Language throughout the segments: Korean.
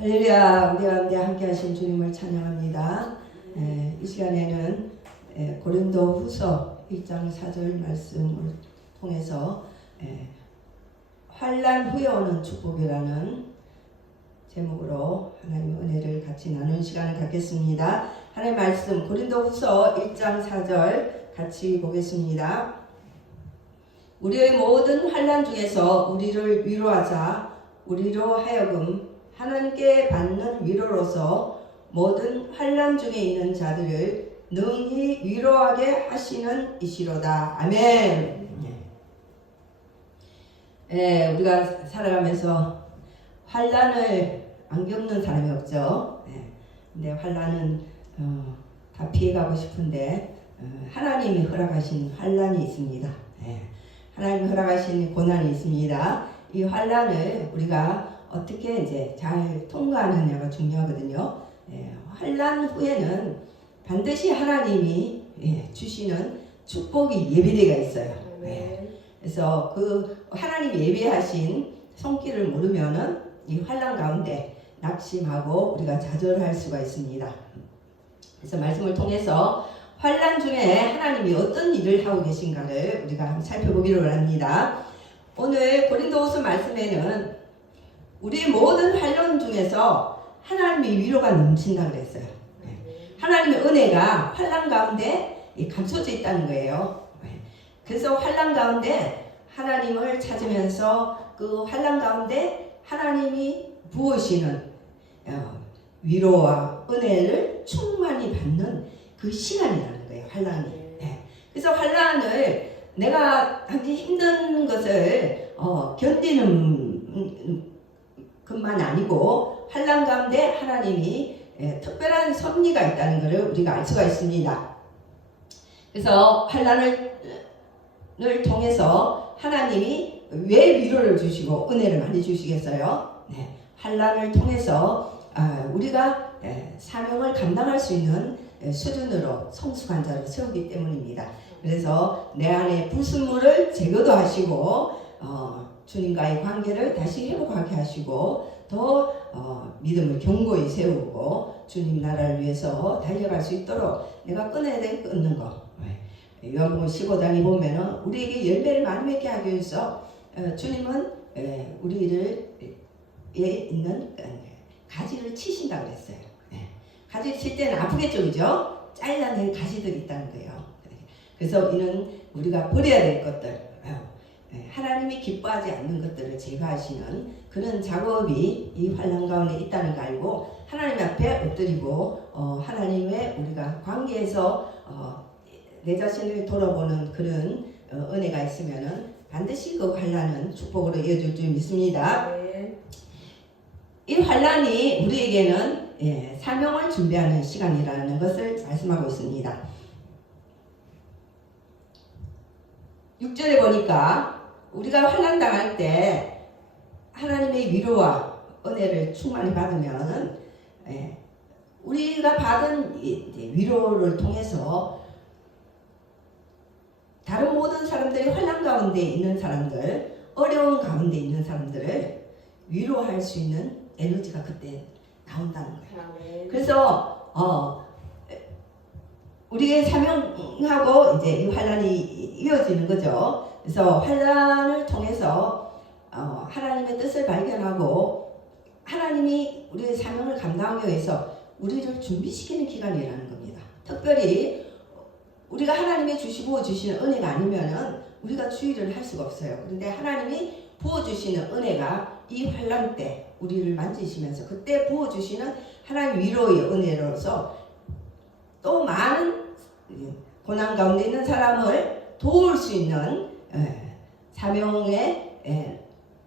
할렐루야. 우리 가운데 함께 하신 주님을 찬양합니다. 이 시간에는 고린도 후서 1장 4절 말씀을 통해서 환난 후에 오는 축복이라는 제목으로 하나님의 은혜를 같이 나누는 시간을 갖겠습니다. 하나님의 말씀 고린도 후서 1장 4절 같이 보겠습니다. 우리의 모든 환난 중에서 우리를 위로하자 우리로 하여금 하나님께 받는 위로로서 모든 환난 중에 있는 자들을 능히 위로하게 하시는 이시로다. 아멘. 우리가 살아가면서 환난을 안 겪는 사람이 없죠. 근데 환난은 다 피해가고 싶은데 하나님이 허락하신 환난이 있습니다. 하나님이 허락하신 고난이 있습니다. 이 환난을 우리가 어떻게 이제 잘 통과하느냐가 중요하거든요. 환난 후에는 반드시 하나님이 주시는 축복이 예비되어 있어요. 그래서 그 하나님이 예비하신 손길을 모르면은 이 환난 가운데 낙심하고 우리가 좌절할 수가 있습니다. 그래서 말씀을 통해서 환난 중에 하나님이 어떤 일을 하고 계신가를 우리가 한번 살펴보기로 합니다. 오늘 고린도후서 말씀에는 우리의 모든 환난 중에서 하나님의 위로가 넘친다고 그랬어요. 하나님의 은혜가 환난 가운데 감춰져 있다는 거예요. 그래서 환난 가운데 하나님을 찾으면서 그 환난 가운데 하나님이 부으시는 위로와 은혜를 충만히 받는 그 시간이라는 거예요. 환난이. 그래서 환난을 내가 하기 힘든 것을 견디는 것만 아니고 환난 가운데 하나님이 특별한 섭리가 있다는 것을 우리가 알 수가 있습니다. 그래서 환난을 통해서 하나님이 왜 위로를 주시고 은혜를 많이 주시겠어요? 환난을 통해서 우리가 사명을 감당할 수 있는 수준으로 성숙한 자를 세우기 때문입니다. 그래서 내 안에 불순물을 제거도 하시고 주님과의 관계를 다시 회복하게 하시고 더 믿음을 견고히 세우고 주님 나라를 위해서 달려갈 수 있도록 내가 끊어야 될 끊는 거. 요한복음 15장에 보면은 우리에게 열매를 많이 맺게 하기 위해서 주님은 우리를 있는 가지를 치신다고 그랬어요. 가지를 칠 때는 아프겠죠, 그죠? 잘라낸 가지들이 있다는 거예요. 그래서 이는 우리가 버려야 될 것들, 하나님이 기뻐하지 않는 것들을 제거하시는 그런 작업이 이 환난 가운데 있다는 거 알고 하나님 앞에 엎드리고 하나님의 우리가 관계에서 내 자신을 돌아보는 그런 은혜가 있으면은 반드시 그 환난은 축복으로 이어질 줄 믿습니다. 이 환난이 우리에게는 사명을 준비하는 시간이라는 것을 말씀하고 있습니다. 6절에 보니까 우리가 환난 당할 때 하나님의 위로와 은혜를 충만히 받으면 우리가 받은 위로를 통해서 다른 모든 사람들이 환난 가운데 있는 사람들, 어려운 가운데 있는 사람들을 위로할 수 있는 에너지가 그때 나온다는 거예요. 그래서 우리의 사명하고 이제 이 환난이 이어지는 거죠. 그래서 환난을 통해서 하나님의 뜻을 발견하고 하나님이 우리의 사명을 감당하기 위해서 우리를 준비시키는 기간이라는 겁니다. 특별히 우리가 하나님이 부어주시는 은혜가 아니면은 우리가 주의를 할 수가 없어요. 그런데 하나님이 부어주시는 은혜가 이 환난 때 우리를 만지시면서 그때 부어주시는 하나님 위로의 은혜로서 또 많은 고난 가운데 있는 사람을 도울 수 있는 사명의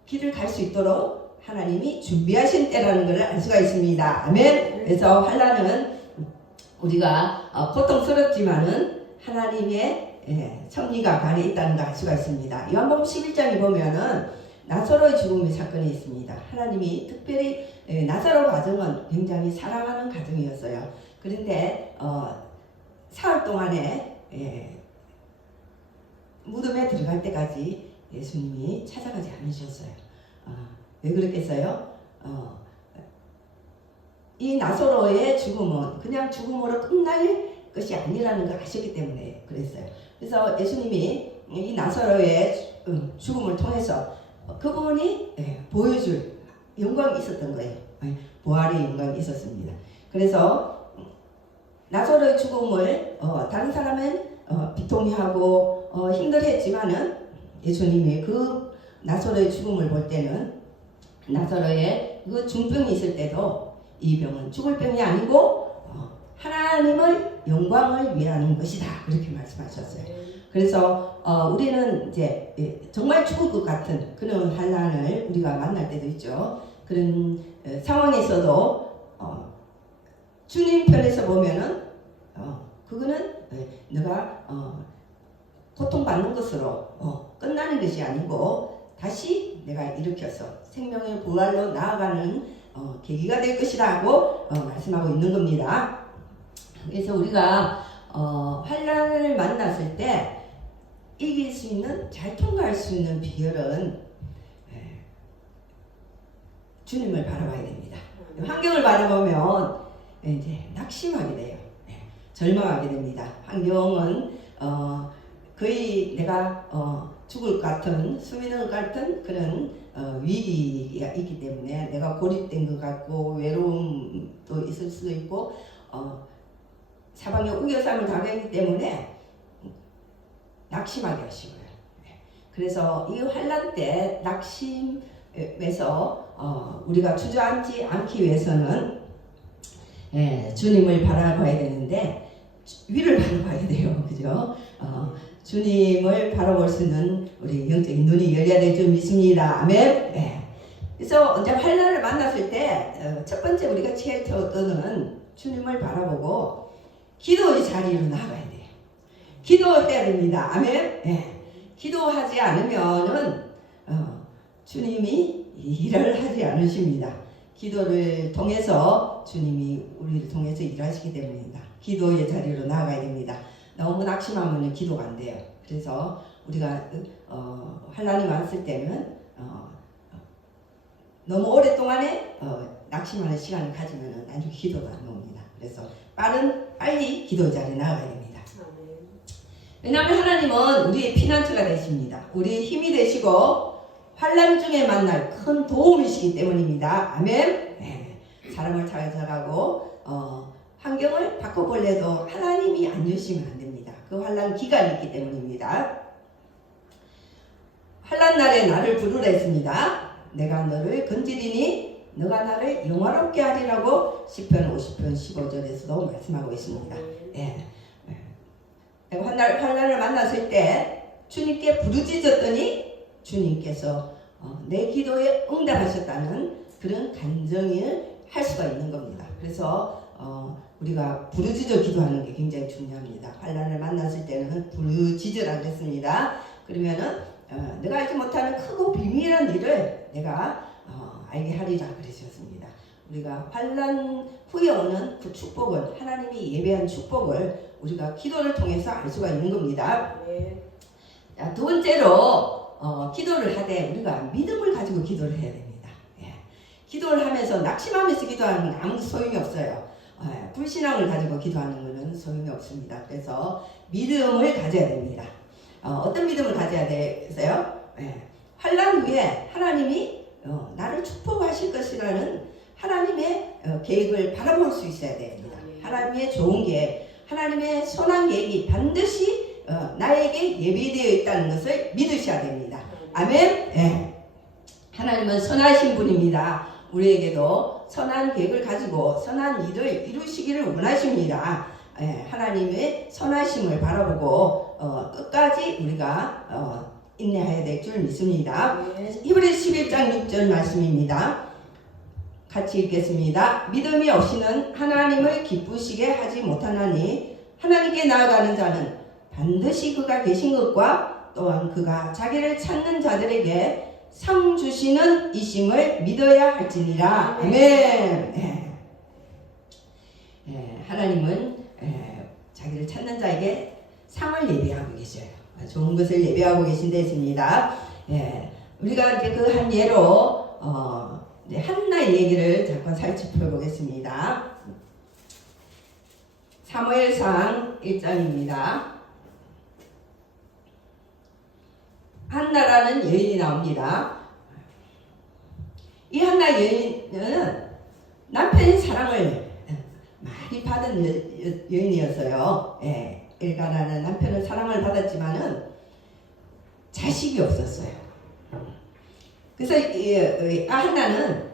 길을 갈 수 있도록 하나님이 준비하신 때라는 것을 알 수가 있습니다. 아멘. 그래서 환난은 우리가 고통스럽지만은 하나님의 섭리가 관해 있다는 걸 알 수가 있습니다. 요한복음 11장에 보면은 나사로의 죽음의 사건이 있습니다. 하나님이 특별히 나사로 가정은 굉장히 사랑하는 가정이었어요. 그런데 사흘 동안에 무덤에 들어갈 때까지 예수님이 찾아가지 않으셨어요. 왜 그랬겠어요? 이 나사로의 죽음은 그냥 죽음으로 끝날 것이 아니라는 걸 아셨기 때문에 그랬어요. 그래서 예수님이 이 나사로의 죽음을 통해서 그분이 보여줄 영광이 있었던 거예요. 부활의 영광이 있었습니다. 그래서 나사로의 죽음을 다른 사람은 비통해하고 힘들었지만은 예수님이 그 나사로의 죽음을 볼 때는 나사로의 그 중병이 있을 때도 이 병은 죽을 병이 아니고 하나님의 영광을 위하는 것이다 그렇게 말씀하셨어요. 그래서 우리는 이제 정말 죽을 것 같은 그런 환난을 우리가 만날 때도 있죠. 그런 상황에서도 주님 편에서 보면은 그거는 내가 고통받는 것으로 끝나는 것이 아니고 다시 내가 일으켜서 생명의 부활로 나아가는 계기가 될 것이라고 말씀하고 있는 겁니다. 그래서 우리가 환난을 만났을 때 이길 수 있는, 잘 통과할 수 있는 비결은 주님을 바라봐야 됩니다. 환경을 바라보면 이제 낙심하게 돼요. 절망하게 됩니다. 환경은 거의 내가 죽을 것 같은, 수민을 같은 그런 위기가 있기 때문에 내가 고립된 것 같고 외로움도 있을 수도 있고 사방에 우겨쌈을 당하기 때문에 낙심하기가 쉬워요. 그래서 이 환난 때 낙심에서 우리가 주저앉지 않기 위해서는 주님을 바라봐야 되는데 위를 바라봐야 돼요. 그죠? 주님을 바라볼 수 있는 우리 영적인 눈이 열려야 될 줄 믿습니다. 아멘. 그래서 이제 환난을 만났을 때 첫 번째 우리가 취할 때는 주님을 바라보고 기도의 자리로 나가야 돼요. 기도해야 됩니다. 아멘. 기도하지 않으면은 주님이 일을 하지 않으십니다. 기도를 통해서 주님이 우리를 통해서 일하시기 때문입니다. 기도의 자리로 나아가야 됩니다. 너무 낙심하면 기도가 안 돼요. 그래서 우리가 환난이 왔을 때는 너무 오랫동안에 낙심하는 시간을 가지면 나중에 기도가 안 나옵니다. 그래서 빨리 기도 자리에 나아가야 됩니다. 왜냐하면 하나님은 우리의 피난처가 되십니다. 우리의 힘이 되시고 환난 중에 만날 큰 도움이시기 때문입니다. 아멘. 사람을 찾아가고 환경을 바꿔볼래도 하나님이 안 주시면 안 됩니다. 그 환난 기간이 있기 때문입니다. 환난 날에 나를 부르라 했습니다. 내가 너를 건지리니 너가 나를 영화롭게 하리라고 시편 50편 15절에서도 말씀하고 있습니다. 환난을 만났을 때 주님께 부르짖었더니 주님께서 내 기도에 응답하셨다는 그런 간증을 할 수가 있는 겁니다. 그래서 우리가 부르짖어 기도하는 게 굉장히 중요합니다. 환난을 만났을 때는 부르짖으라 그랬습니다. 그러면은 내가 알지 못하는 크고 비밀한 일을 내가 알게 하리라 그러셨습니다. 우리가 환난 후에 오는 그 축복은 하나님이 예배한 축복을 우리가 기도를 통해서 알 수가 있는 겁니다. 자, 두 번째로 기도를 하되 우리가 믿음을 가지고 기도를 해야 됩니다. 기도를 하면서 낙심하면서 기도하는 건 아무 소용이 없어요. 불신앙을 가지고 기도하는 것은 소용이 없습니다. 그래서 믿음을 가져야 됩니다. 어떤 믿음을 가져야 되겠어요? 환난 후에 하나님이 나를 축복하실 것이라는 하나님의 계획을 바라볼 수 있어야 됩니다. 하나님의 좋은 계획, 하나님의 선한 계획이 반드시 나에게 예비되어 있다는 것을 믿으셔야 됩니다. 아멘. 하나님은 선하신 분입니다. 우리에게도 선한 계획을 가지고 선한 일을 이루시기를 원하십니다. 하나님의 선하심을 바라보고 끝까지 우리가 인내해야 될 줄 믿습니다. 히브리서 11장 6절 말씀입니다. 같이 읽겠습니다. 믿음이 없이는 하나님을 기쁘시게 하지 못하나니 하나님께 나아가는 자는 반드시 그가 계신 것과 또한 그가 자기를 찾는 자들에게 상 주시는 이심을 믿어야 할지니라. 아멘. 하나님은 자기를 찾는 자에게 상을 예비하고 계셔요. 좋은 것을 예비하고 계신 데 있습니다. 우리가 이제 그 한 예로 이제 한나의 얘기를 잠깐 살펴보겠습니다. 사무엘상 1장입니다. 한나라는 여인이 나옵니다. 이 한나 여인은 남편의 사랑을 많이 받은 여인이었어요. 엘가나는 남편의 사랑을 받았지만은 자식이 없었어요. 그래서 한나는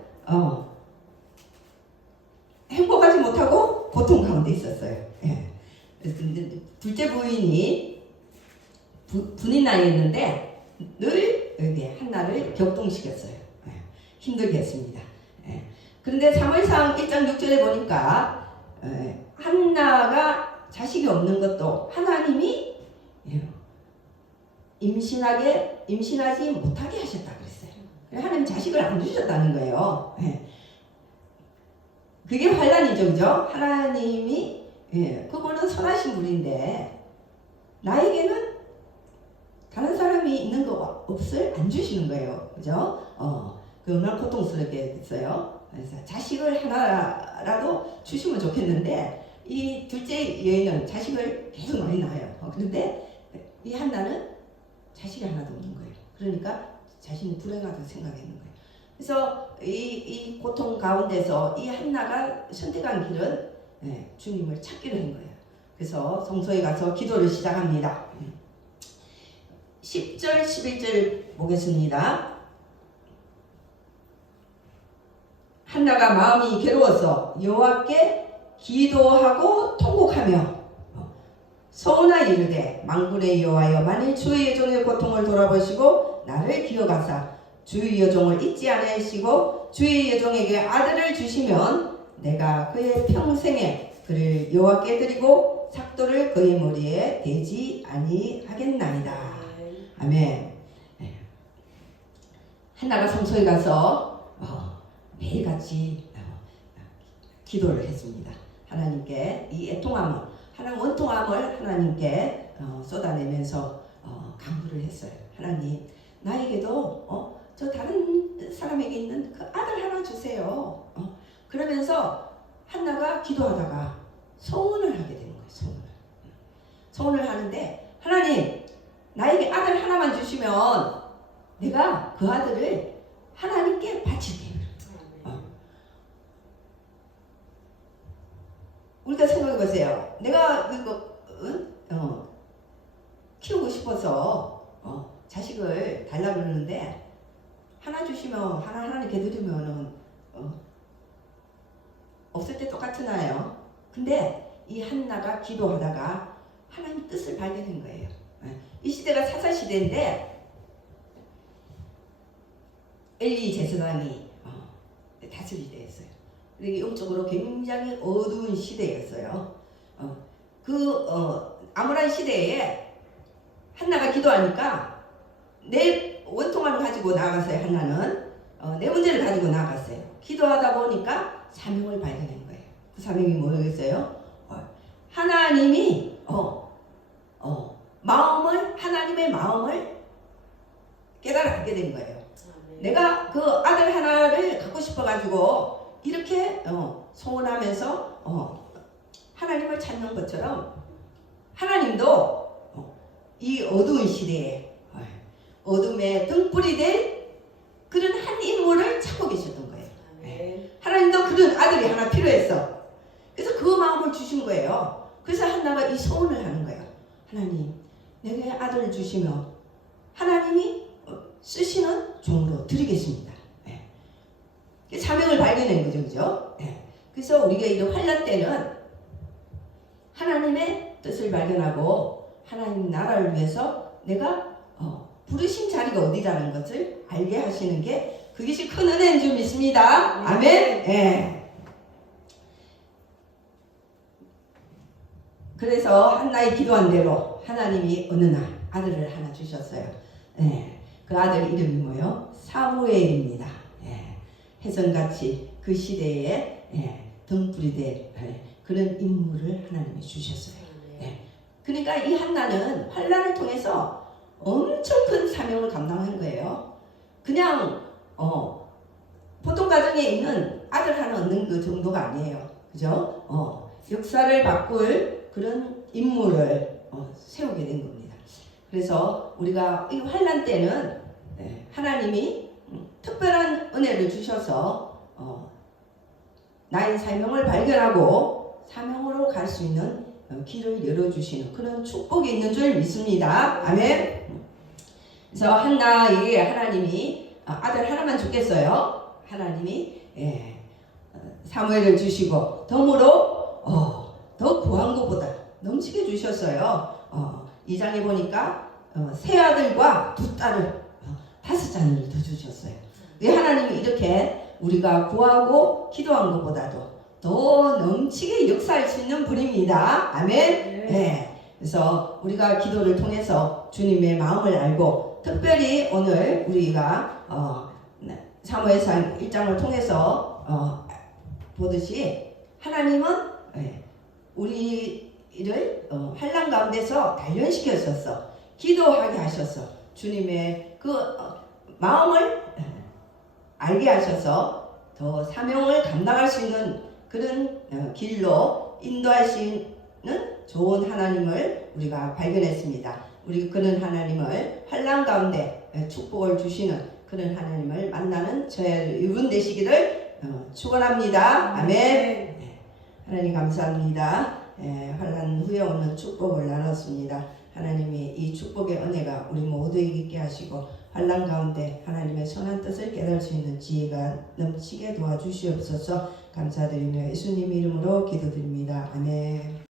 행복하지 못하고 고통 가운데 있었어요. 둘째 부인이 분이 나였는데 늘 한나를 격동시켰어요. 힘들게 했습니다. 그런데 사무엘상 1장 6절에 보니까 한나가 자식이 없는 것도 하나님이 임신하지 못하게 하셨다 그랬어요. 하나님 자식을 안 주셨다는 거예요. 그게 환란이죠, 그죠? 하나님이 그분은 선하신 분인데 나에게는 다른 사람이 있는 거 없을 안 주시는 거예요, 그죠? 그 얼마나 고통스럽게 됐어요. 그래서 자식을 하나라도 주시면 좋겠는데 이 둘째 여인은 자식을 계속 많이 낳아요. 그런데 이 한나는 자식이 하나도 없는 거예요. 그러니까 자신이 불행하다고 생각했는 거예요. 그래서 이 고통 가운데서 이 한나가 선택한 길은 주님을 찾기로 한 거예요. 그래서 성소에 가서 기도를 시작합니다. 10절 11절 보겠습니다. 한나가 마음이 괴로워서 여호와께 기도하고 통곡하며 서운하여 이르되 만군의 여호와여 만일 주의 여종의 고통을 돌아보시고 나를 기억하사 주의 여종을 잊지 않으시고 주의 여종에게 아들을 주시면 내가 그의 평생에 그를 여호와께 드리고 삭도를 그의 머리에 대지 아니하겠나이다. 아멘. 한나가 성소에 가서 매일같이 기도를 했습니다. 하나님께 이 애통함을, 하나님 원통함을 하나님께 쏟아내면서 간구를 했어요. 하나님, 나에게도 저 다른 사람에게 있는 그 아들 하나 주세요. 그러면서 한나가 기도하다가 소원을 하게 되는 거예요. 소원을 하는데 하나님, 나에게 아들 하나만 주시면 내가 그 아들을 하나님께 바칠게요. 우리가 생각해 보세요. 내가 키우고 싶어서 자식을 달라고 그러는데 하나 주시면 하나님께 드리면은 없을 때 똑같으나요? 근데 이 한나가 기도하다가 하나님 뜻을 발견한 거예요. 이 시대가 사사 시대인데 엘리 제사장이 다스릴 때였어요. 그리고 영적으로 굉장히 어두운 시대였어요. 암울한 시대에 한나가 기도하니까 내 원통함을 가지고 나아갔어요. 한나는 내 문제를 가지고 나아갔어요. 기도하다 보니까 사명을 발견한 거예요. 그 사명이 뭐였어요? 하나님이 하나님의 마음을 깨달게 된 거예요. 내가 그 아들 하나를 갖고 싶어가지고 이렇게 소원하면서 하나님을 찾는 것처럼 하나님도 이 어두운 시대에 어둠의 등불이 될 그런 한 인물을 찾고 계셨던 거예요. 하나님도 그런 아들이 하나 필요했어. 그래서 그 마음을 주신 거예요. 그래서 한나가 이 소원을 하는 거예요. 하나님, 내게 아들을 주시면 하나님이 쓰시는 종으로 드리겠습니다. 사명을 발견한 거죠, 그죠? 그래서 우리가 이 환란 때는 하나님의 뜻을 발견하고 하나님 나라를 위해서 내가 부르신 자리가 어디라는 것을 알게 하시는 게 그것이 큰 은혜인 줄 믿습니다. 아멘. 그래서 한나의 기도한 대로 하나님이 어느 날 아들을 하나 주셨어요. 그 아들 이름이 뭐예요? 사무엘입니다. 혜성같이 그 시대에 등불이 될 그런 인물을 하나님이 주셨어요. 그러니까 이 한나는 환란을 통해서 엄청 큰 사명을 감당한 거예요. 그냥 보통 가정에 세상에 있는 아들 하나 얻는 그 정도가 아니에요. 그죠? 역사를 바꿀 그런 인물을 세우게 된 겁니다. 그래서 우리가 이 환난 때는 하나님이 특별한 은혜를 주셔서 나의 사명을 발견하고 사명으로 갈 수 있는 길을 열어주시는 그런 축복이 있는 줄 믿습니다. 아멘. 그래서 한나에게 하나님이 아들 하나만 주겠어요. 하나님이 사무엘을 주시고 덤으로 더 구한 것보다 넘치게 주셨어요. 2장에 보니까 세 아들과 두 딸을 5자녀를 더 주셨어요. 왜 하나님이 이렇게 우리가 구하고 기도한 것보다도 더 넘치게 역사할 수 있는 분입니다. 아멘. 네. 그래서 우리가 기도를 통해서 주님의 마음을 알고 특별히 오늘 우리가 사무엘상 1장을 통해서 보듯이 하나님은 우리를 환난 가운데서 단련시켰었어. 기도하게 하셔서 주님의 그 마음을 알게 하셔서 더 사명을 감당할 수 있는 그런 길로 인도하시는 좋은 하나님을 우리가 발견했습니다. 우리 그런 하나님을 환난 가운데 축복을 주시는 그런 하나님을 만나는 저의 여러분 되시기를 축원합니다. 아멘. 하나님 감사합니다. 환난 후에 오는 축복을 나눴습니다. 하나님이 이 축복의 은혜가 우리 모두에게 있게 하시고 환난 가운데 하나님의 선한 뜻을 깨달을 수 있는 지혜가 넘치게 도와주시옵소서. 감사드리며 예수님 이름으로 기도드립니다. 아멘.